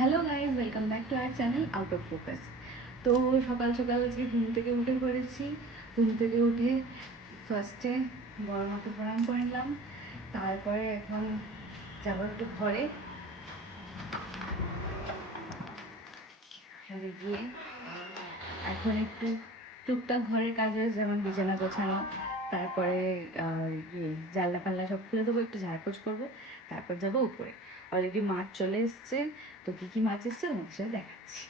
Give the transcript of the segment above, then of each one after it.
Hello guys, welcome back to our channel out of focus. তো সকাল সকাল আজকে ঘুম থেকে উঠে পড়েছি। ঘুম থেকে উঠে ফার্স্টে বড় মাকে প্রণাম করে নিলাম। তারপরে এখন যাবো একটু ঘরে গিয়ে এখন একটু টুকটাক ঘরের কাজ রয়েছে, যেমন বিছানা গোছানো, তারপরে জানলা ফাল্লা সব খুলে দেবো, একটু ঝাড়পোছ করবো, তারপর যাবো উপরে। অলরেডি মাছ চলে এসছে, তো কী কী মাছ এসছে তোমার সাথে দেখাচ্ছি।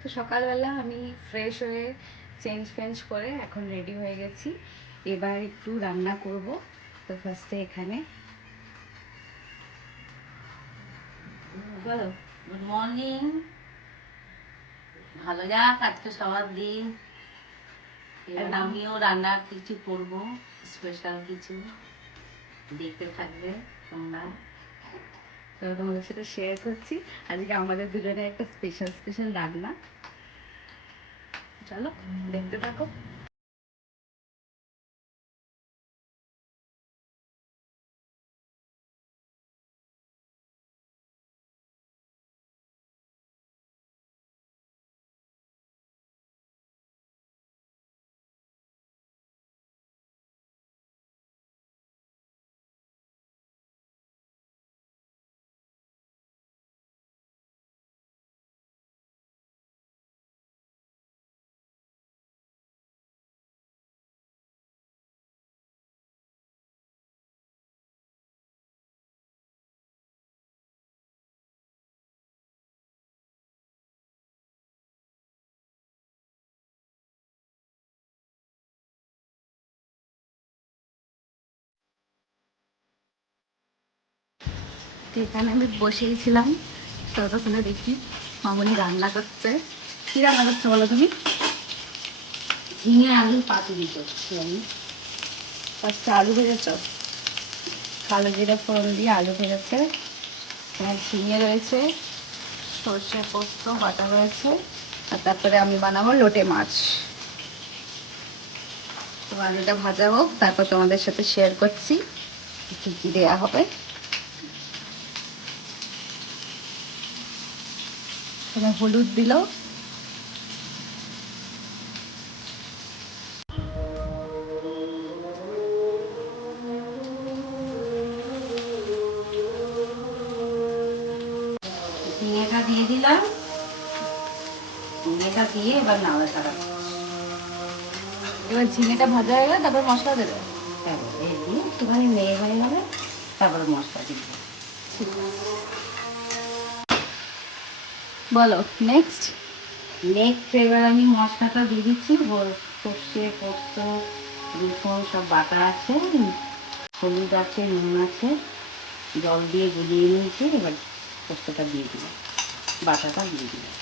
তো সকালবেলা আমি ফ্রেশ হয়ে চেঞ্জ ফেঞ্জ করে এখন রেডি হয়ে গেছি। এবার একটু রান্না করব। তো ফার্স্টে এখানে বলো, গুড মর্নিং। ভালো যাক আজকে সবার দিন। এবার আমিও রান্নার কিছু করবো, স্পেশাল কিছু, দেখতে থাকবে তোমরা। তো তোমাদের সাথে শেয়ার করছি আজকে আমাদের দুজনের একটা স্পেশাল স্পেশাল রান্না। চলো দেখতে থাকো। তো এখানে আমি বসেইছিলাম, ততক্ষণে দেখি মামনি রান্না করছে। কী রান্না করছে বলো তুমি? ঝিঙে আলু পাতুরি করছি আমি। ফার্স্টে আলু ভেজেছ, কালো জিরে ফোড়ন দিয়ে আলু ভেজেছে। এখানে ঝিঙে রয়েছে, সর্ষে পোস্ত বাটা রয়েছে, আর তারপরে আমি বানাবো লোটে মাছ। তো আলুটা ভাজা হোক, তারপর তোমাদের সাথে শেয়ার করছি কী কী দেওয়া হবে। এখানে হলুদ দিল, ঝিঙেটা দিয়ে দিলাম, ঝিঙেটা দিয়ে এবার নাড়াচাড়া। এবার ঝিঙেটা ভাজা হয়ে গেলে তারপর মশলা দেবে। হ্যাঁ, এই দিয়ে একটুখানি মেয়ে হয়ে যাবে, তারপরে মশলা দিব। বলো নেক্সট। নেক্সট এবার আমি মশলাটা দিয়ে দিচ্ছি। সর্ষে পোস্ত রসুন সব বাটা আছে, হলুদ আছে, নুন আছে, জল দিয়ে গুলিয়ে নিয়েছি। এবার পোস্তটা দিয়ে দিলাম, বাটাটা দিয়ে দিলাম।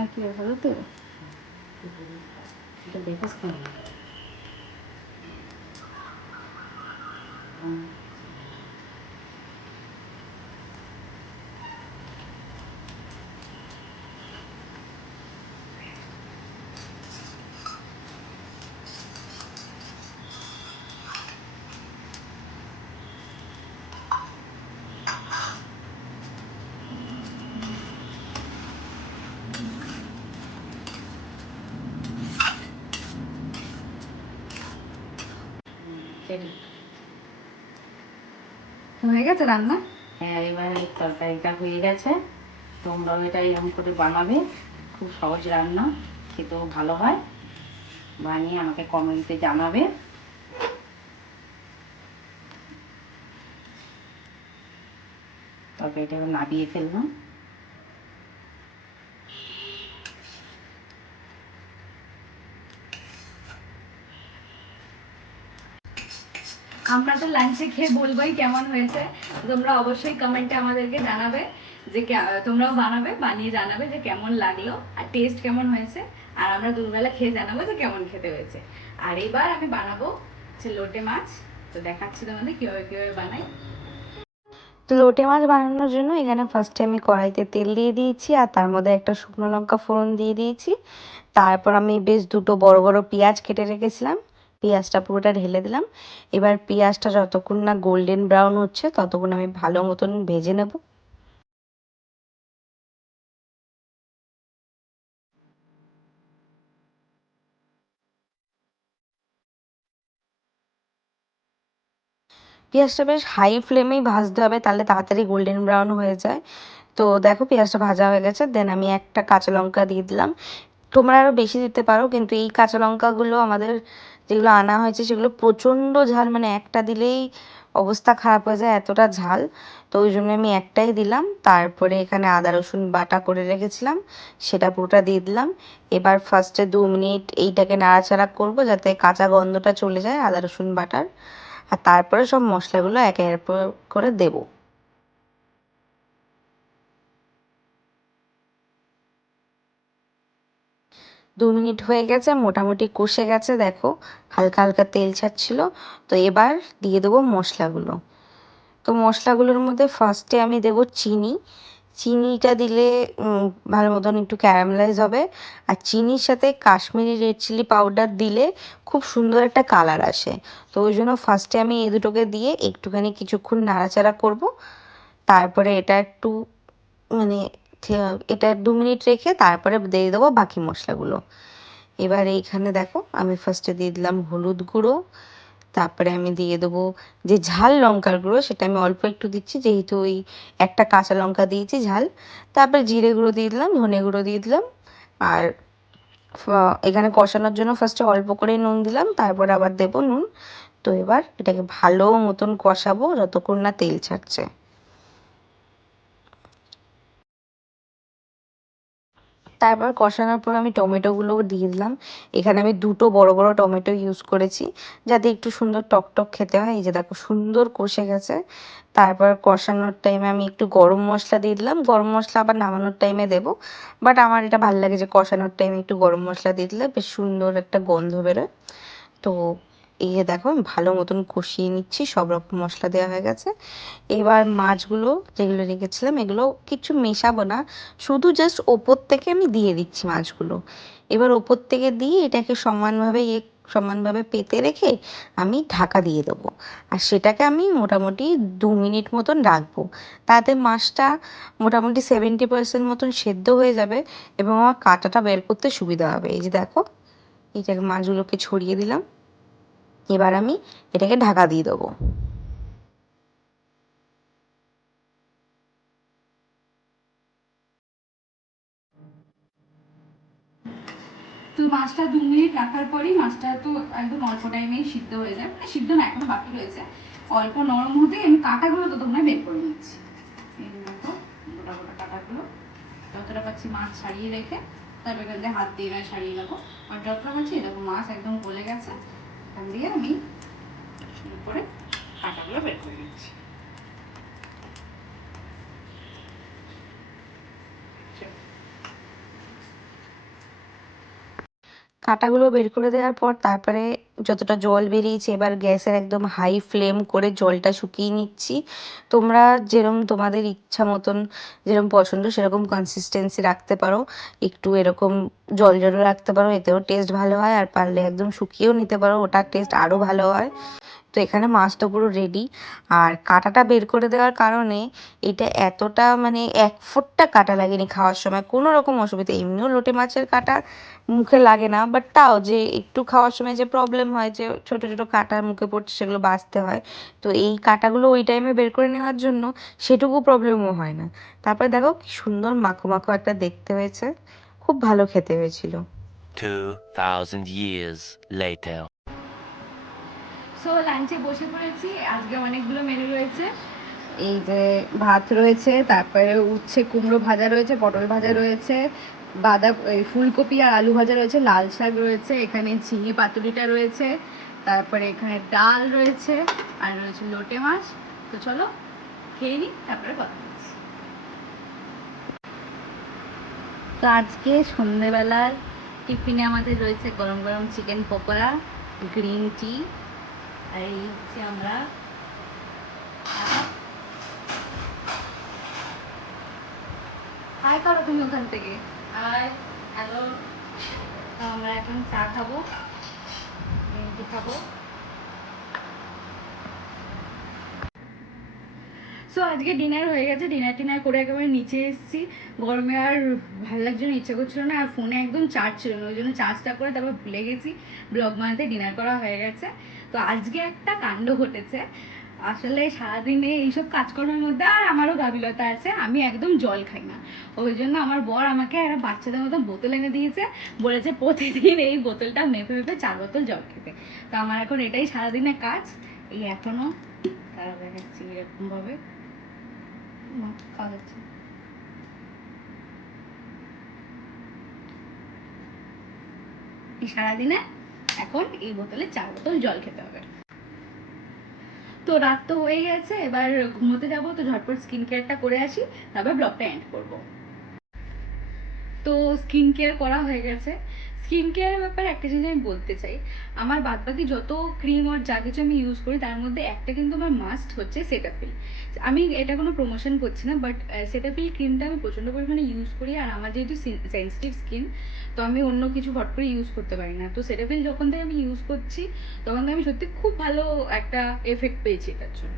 আর কি ভালো তো। এটা দেখাস কেন? রেডি। হয়ে গেছে রান্না? হ্যাঁ, এবার এই তরকারিটা হয়ে গেছে। তোমরাও এটা এরকম করে বানাবে, খুব সহজ রান্না, খেতেও ভালো হয়। বানিয়ে আমাকে কমেন্টে জানাবে। তরকারিটা এবার নাবিয়ে ফেললাম। আমরা তো লাঞ্চে খেয়ে বলবোই কেমন হয়েছে। তোমরা অবশ্যই কমেন্টে আমাদেরকে জানাবে যে তোমরাও বানাবে, বানিয়ে জানাবে যে কেমন লাগলো আর টেস্ট কেমন হয়েছে। আর আমরা দুবেলা খেয়ে জানাবো যে কেমন খেতে হয়েছে। আর এবার আমি বানাবো লোটে মাছ। তো দেখাচ্ছি তোমাদের কিভাবে কিভাবে বানাই। তো লোটে মাছ বানানোর জন্য এখানে ফার্স্টে আমি কড়াইতে তেল দিয়ে দিয়েছি আর তার মধ্যে একটা শুকনো লঙ্কা ফোড়ন দিয়ে দিয়েছি। তারপর আমি বেশ দুটো বড় বড় পেঁয়াজ কেটে রেখেছিলাম, পেঁয়াজটা পুরোটা ঢেলে দিলাম। এবার পেঁয়াজটা যতক্ষণ না গোল্ডেন ব্রাউন হচ্ছে ততক্ষণ আমি ভালো মতন ভেজে নেব। পেঁয়াজটা বেশ হাই ফ্লেমেই ভাজতে হবে, তাহলে তাড়াতাড়ি গোল্ডেন ব্রাউন হয়ে যায়। তো দেখো পেঁয়াজটা ভাজা হয়ে গেছে, দেন আমি একটা কাঁচা লঙ্কা দিয়ে দিলাম। তোমরা আরও বেশি দিতে পারো, কিন্তু এই কাঁচা লঙ্কাগুলো আমাদের যেগুলো আনা হয়েছে সেগুলো প্রচণ্ড ঝাল, মানে একটা দিলেই অবস্থা খারাপ হয়ে যায়, এতটা ঝাল। তো ওই জন্য আমি একটাই দিলাম। তারপরে এখানে আদা রসুন বাটা করে রেখেছিলাম, সেটা পুরোটা দিয়ে দিলাম। এবার ফার্স্টে 2 মিনিট এইটাকে নাড়াচাড়া করব যাতে কাঁচা গন্ধটা চলে যায় আদা রসুন বাটার। আর তারপরে সব মশলাগুলো একে একে করে দেবো। 2 মিনিট হয়ে গেছে, মোটামুটি কষে গেছে, দেখো হালকা হালকা তেল ছাড়ছিল। তো এবার দিয়ে দেবো মশলাগুলো। তো মশলাগুলোর মধ্যে ফার্স্টে আমি দেবো চিনি। চিনিটা দিলে ভালো মতন একটু ক্যারামেলাইজ হবে। আর চিনির সাথে কাশ্মীরি রেড চিলি পাউডার দিলে খুব সুন্দর একটা কালার আসে। তো ওই জন্য ফার্স্টে আমি এই দুটোকে দিয়ে একটুখানি কিছুক্ষণ নাড়াচাড়া করব। তারপরে এটা একটু মানে এটা 2 মিনিট রেখে তারপরে দিয়ে দেবো বাকি মশলাগুলো। এবার এইখানে দেখো আমি ফার্স্টে দিয়ে দিলাম হলুদ গুঁড়ো। তারপরে আমি দিয়ে দেবো যে ঝাল লঙ্কার গুঁড়ো, সেটা আমি অল্প একটু দিচ্ছি যেহেতু ওই একটা কাঁচা লঙ্কা দিয়েছি ঝাল। তারপরে জিরে গুঁড়ো দিয়ে দিলাম, ধনে গুঁড়ো দিয়ে দিলাম। আর এখানে কষানোর জন্য ফার্স্টে অল্প করে নুন দিলাম, তারপর আবার দেবো নুন। তো এবার এটাকে ভালো মতন কষাবো যতক্ষণ না তেল ছাড়ছে। তারপর কষানোর পর আমি টমেটোগুলো দিয়ে দিলাম। এখানে আমি দুটো বড় বড় টমেটো ইউজ করেছি যাতে একটু সুন্দর টকটক খেতে হয়। এই যে দেখো সুন্দর কষে গেছে। তারপর কষানোর টাইমে আমি একটু গরম মশলা দিয়ে দিলাম, গরম মশলা আবার নামানোর টাইমে দেবো। বাট আমার এটা ভালো লাগে যে কষানোর টাইমে একটু গরম মশলা দিয়ে দিলে বেশ সুন্দর একটা গন্ধ বেরোয়। তো এই যে দেখো আমি ভালো মতন কষিয়ে নিচ্ছি, সব রকম মশলা দেওয়া হয়ে গেছে। এবার মাছগুলো যেগুলো রেখেছিলাম এগুলো কিছু মেশাবো না, শুধু জাস্ট ওপর থেকে আমি দিয়ে দিচ্ছি মাছগুলো। এবার ওপর থেকে দিয়ে এটাকে সমানভাবে পেতে রেখে আমি ঢাকা দিয়ে দেবো। আর সেটাকে আমি মোটামুটি 2 মিনিট মতন রাখবো। তাতে মাছটা মোটামুটি 70% মতন সেদ্ধ হয়ে যাবে এবং আমার কাঁটাটা বের করতে সুবিধা হবে। এই যে দেখো এইটাকে মাছগুলোকে ছড়িয়ে দিলাম। এবার আমি এটাকে ঢাকা দিয়ে দেবো। তো মাছটা 2 মিনিট রাখার পরেই মাছটা তো একদম অল্প টাইমেই সিদ্ধ হয়ে যায়, মানে সিদ্ধ না এখনো বাকি রয়েছে। অল্প নরম হতেই আমি কাঁটাগুলো তো তোমরা বের করে নিচ্ছি। এই দেখো গোটা গোটা কাঁটাগুলো যতটা পাচ্ছি মাছ ছাড়িয়ে রেখে তারপর এখান দিয়ে হাত দিয়ে ছাড়িয়ে নেবো। আর যতটা পাচ্ছি দেখো মাছ একদম গলে গেছে, এখান দিয়ে আমি করে কাঁটাগুলো বের করে নিচ্ছি। কাঁটাগুলো বের করে দেওয়ার পর তারপরে যতটা জল বেরিয়েছে এবার গ্যাসের একদম হাই ফ্লেম করে জলটা শুকিয়ে নিচ্ছি। তোমরা যেরকম তোমাদের ইচ্ছা মতন যেরকম পছন্দ সেরকম কনসিস্টেন্সি রাখতে পারো। একটু এরকম জল জলও রাখতে পারো, এতেও টেস্ট ভালো হয়। আর পারলে একদম শুকিয়েও নিতে পারো, ওটার টেস্ট আরও ভালো হয়। তো এখানে মাছটা পুরো রেডি। আর কাঁটাটা বের করে দেওয়ার কারণে এটা এতটা মানে 1 ফোঁটা কাঁটা লাগেনি খাওয়ার সময়, কোনো রকম অসুবিধা। এমনিও লোটে মাছের কাঁটা মুখে লাগে না, বাট তাও যে একটু খাওয়ার সময় যে প্রবলেম হয় যে ছোট ছোট কাঁটা মুখে পড়ছে, সেগুলো বাছতে হয়। তো এই কাঁটাগুলো ওই টাইমে বের করে নেওয়ার জন্য সেটুকু প্রবলেমও হয় না। তারপরে দেখো কি সুন্দর মাখো মাখো একটা দেখতে হয়েছে, খুব ভালো খেতে হয়েছিল। 2000 years later. সো লাঞ্চে বসে পড়েছি, আজকে অনেকগুলো মেনু রয়েছে। এই যে ভাত রয়েছে, তারপরে উচ্ছে কুমড়ো ভাজা রয়েছে, পটল ভাজা রয়েছে, এই ফুলকপি আর আলু ভাজা রয়েছে, লাল শাক রয়েছে, এখানে ঝিঙে পাতুরিটা রয়েছে, তারপরে এখানে ডাল রয়েছে, আর রয়েছে লোটে মাছ। তো চলো খেয়ে নিই, তারপরে কথা বলছি। তো আজকে সন্ধেবেলার টিফিনে আমাদের রয়েছে গরম গরম চিকেন পকোড়া, গ্রিন টি, আর এই হচ্ছে আমরা হাই করো তুমি ওখান থেকে। Hi, hello. তো আমরা এখন চা খাবো, গ্রিন টি খাবো। সো আজকে ডিনার হয়ে গেছে, ডিনার করে একেবারে নিচে এসেছি। গরমে আর ভালো লাগছে না, ইচ্ছা করছিল না, আর ফোনে একদম চার্জ ছিল না, ওই জন্য চার্জটা করে তারপর ভুলে গেছি ব্লগ বানাতে। ডিনার করা হয়ে গেছে। তো আজকে একটা কাণ্ড ঘটেছে। আসলে সারাদিনে এইসব কাজকর্মের মধ্যে আর আমারও গাফিলতা আছে, আমি একদম জল খাই না। ওই জন্য আমার বর আমাকে একটা বাচ্চাদের মতো বোতল এনে দিয়েছে, বলেছে প্রতিদিন এই বোতলটা মেপে মেপে 4 বোতল জল খেতে। তো আমার এখন এটাই সারাদিনের কাজ। এই এখনো তারা দেখাচ্ছি এরকমভাবে খাওয়া যাচ্ছে। সারাদিনে এখন এই বোতলে 4 বোতল জল খেতে হবে। তো রাত তো হয়ে গেছে, এবার ঘুমোতে যাবো, তো ঝটপট স্কিন কেয়ারটা করে আসি, তারপর ব্লগটা এন্ড করবো। তো স্কিন কেয়ার করা হয়ে গেছে। স্কিন কেয়ারের ব্যাপারে একটা জিনিস আমি বলতে চাই, আমার বাদবাকি যত ক্রিম আর যা কিছু আমি ইউজ করি তার মধ্যে একটা কিন্তু আমার মাস্ট হচ্ছে সেটাফিল। আমি এটা কোনো প্রমোশন করছি না, বাট সেটাফিল ক্রিমটা আমি প্রচণ্ড পরিমাণে ইউজ করি। আর আমার যেহেতু সেন্সিটিভ স্কিন, তো আমি অন্য কিছু হট করে ইউজ করতে পারি না। তো সেটাফিল যখন থেকে আমি ইউজ করছি, তখন থেকে আমি সত্যি খুব ভালো একটা এফেক্ট পেয়েছি এটার জন্য।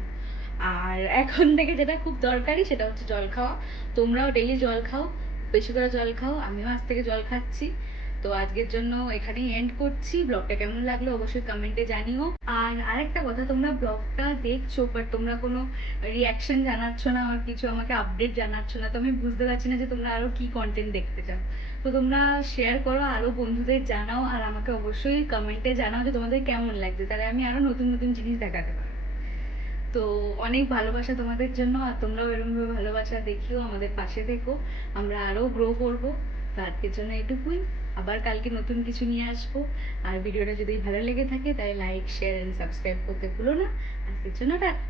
আর এখন থেকে যেটা খুব দরকারি সেটা হচ্ছে জল খাওয়া। তোমরাও ডেইলি জল খাও, বেশি করে জল খাও, আমিও আজ থেকে জল খাচ্ছি। তো আজকের জন্য এখানেই এন্ড করছি। ব্লগটা কেমন লাগলো অবশ্যই কমেন্টে জানিও। আর আরেকটা কথা, তোমরা ব্লগটা দেখছো বাট তোমরা কোনো রিয়াকশন জানাচ্ছ না আর কিছু আমাকে আপডেট জানাচ্ছ না, তো আমি বুঝতে পারছি না যে তোমরা আরো কি কন্টেন্ট দেখতে চাও। তো তোমরা শেয়ার করো, আরো বন্ধুদের জানাও, আর আমাকে অবশ্যই কমেন্টে জানাও যে তোমাদের কেমন লাগছে, তাহলে আমি আরো নতুন নতুন জিনিস দেখাতে পারবো। তো অনেক ভালোবাসা তোমাদের জন্য, আর তোমরাও এরকমভাবে ভালোবাসা দেখিও, আমাদের পাশে থেকো, আমরা আরও গ্রো করবো। তো আজকের জন্য এটুকুই, আবার কালকে নতুন কিছু নিয়ে আসবো। আর ভিডিওটা যদি ভালো লেগে থাকে তাহলে লাইক শেয়ার অ্যান্ড সাবস্ক্রাইব করতে ভুলো না। আজকের জন্য টাটা।